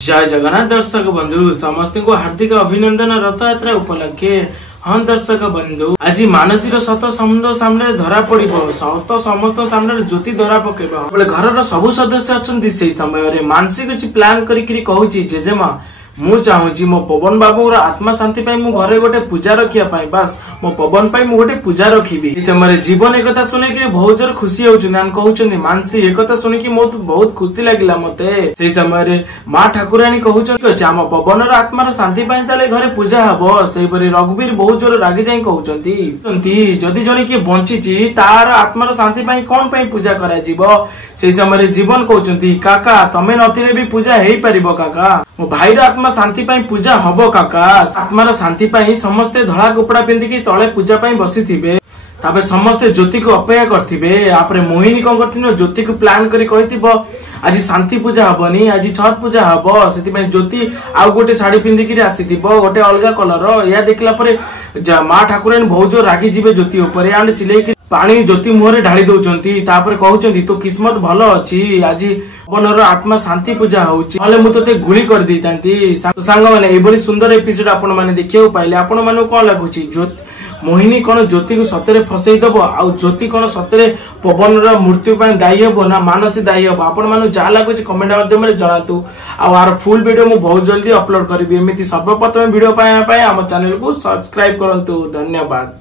जय जगन्नाथ दर्शक बंधु समस्त को हार्दिक अभिनंदन रथ यात्रा उपलक्षे। हाँ दर्शक बंधु आज मानसिक सत समुद्र सामने धरा पड़ो सत समस्त सामने ज्योति धरा पकेब घर सब सदस्य अच्छा से समय मानसिक किसी प्लान करी जेजेमा मु चाहूची मो पवन बाबू आत्मा शांति पाई मु घरे गोटे पूजा रखिया पाई बस मो पवन पाई मु गोटे पूजा रखिबी। समय जीवन एक सुनी बहुत जोर खुशी कहते मानसी एक शुणिकी बहुत खुशी लगिला मते से समय माँ ठाकुराणी कहते आम पवन आत्मार शांति पाई घरे पूजा हम से रघुवीर बहुत जोर रागी जाई कहते जदि जड़े किए बंची तार आत्मार शांति पाई कौन पाई पूजा करा से समय जीवन कहते काका तमे नथिले भी पूजा हो पार काका मो भाईर आत्मा शांति पाई पूजा हबो काका आत्मार शांति पाई समस्ते धड़ा कपड़ा पिंधिकी तले पूजा पाई बसी थिबे तापर समस्ते ज्योति को अपेक्षा करथिबे आपरे मोहिनी कौन करथिनो ज्योति को प्लान करी कहिथिबो आज शांति पूजा हबनी आज छठ पूजा हबो सेति में ज्योति आउ गोटे साड़ी पिंधिकी आसीथिबो गोटे अलगा कलर या देखला परे मां ठाकुरानी बहुत जो रागी जिबे ज्योति ऊपर आंड चिलेकी पानी ज्योति मुहरे ढाली दउचंती तापर कहउचंती तो किस्मत भलो अछि आज पवनर आत्मा शांति पूजा होउची नले मु तते गुली कर देतांती सांग माने एबरी सुंदर एपिसोड आपण माने देखियो पाइले आपण माने कोन लागुची मोहिनी कौन ज्योति को सतरे फसई दब आ ज्योति कौन सतरे पवन मृत्यु दायी हम ना मानसी दायी हम आपण मानु जहाँ लगुच कमेंट माध्यम जनातु आर फुल वीडियो मु बहुत जल्दी अपलोड करी एमती सर्वप्रथम वीडियो पाए आम चैनल को सब्सक्राइब करंतु। धन्यवाद।